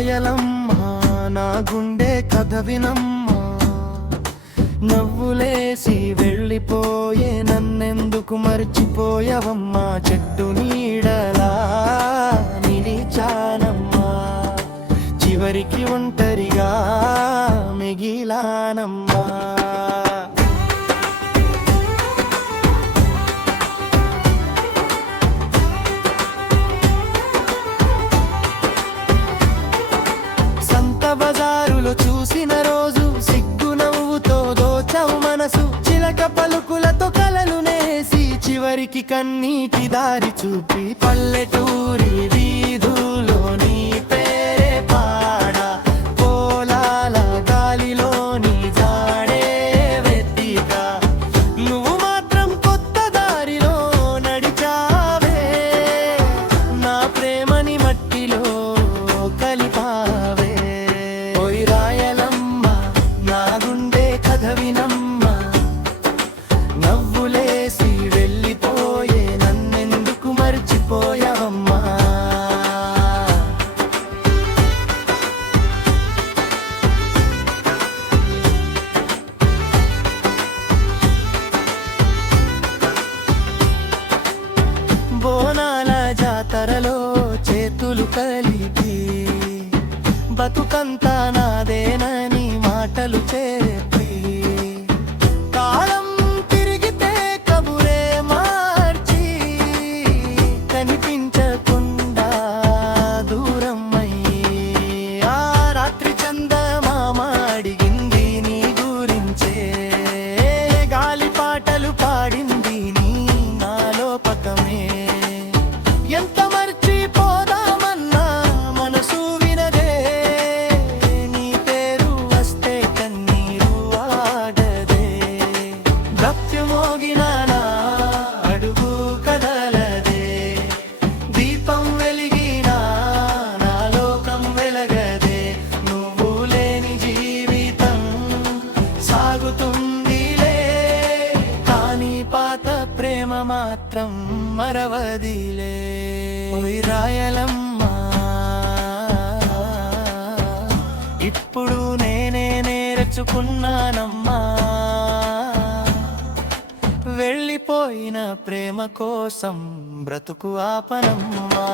రాయలమ్మా నా గుండె కథ వినమ్మా, నవ్వులేసి వెళ్ళిపోయే నన్నెందుకు మర్చిపోయావమ్మా, చెట్టు నీడలా నిలిచానమ్మా, చివరికి ఒంటరిగా మిగిలానమ్మా. బజారులో చూసిన రోజు సిగ్గు నవ్వుతో దోచవు మనసు, చిలక పలుకులతో కలలు నేసి చివరికి కన్నీటి దారి చూపి పల్లెటూరి వీధులో నీ పేరే పాడా, పోలాల గాలిలోని జాడే వెతిక, నువ్వు మాత్రం కొత్త దారిలో నడిచావే, నా ప్రేమని మట్టిలో కలిపావే. రాయలమ్మా నా గుండె కథ వినమ్మా, నవ్వులేసి వెళ్ళిపోయే నన్నెందుకు మర్చిపోయావమ్మా. బోనాల జాతరలో చేతులు కలిపి బతుకంతా నాదేనని మాటలు చెప్పి, కాలం తిరిగితే కబురే మార్చి కనిపించకుండా దూరం అయ్యి, ఆ రాత్రి చందమామ అడిగింది నీ గురించే, గాలి పాటలు పాడింది నీ నాలో పకమే, ఎంత మర్చిపోదామన్నా మనసు మోగిన నా అడుగు కదలదే, దీపం వెలిగిన నా లోకం వెలగదే, నువ్వు లేని జీవితం సాగుతుందిలే, కానీ పాత ప్రేమ మాత్రం మరవదిలే. రాయలమ్మా ఇప్పుడు నేనే నేర్చుకున్నానమ్మా, వెళ్ళిపోయిన ప్రేమ కోసం బ్రతుకు ఆపనమ్మా.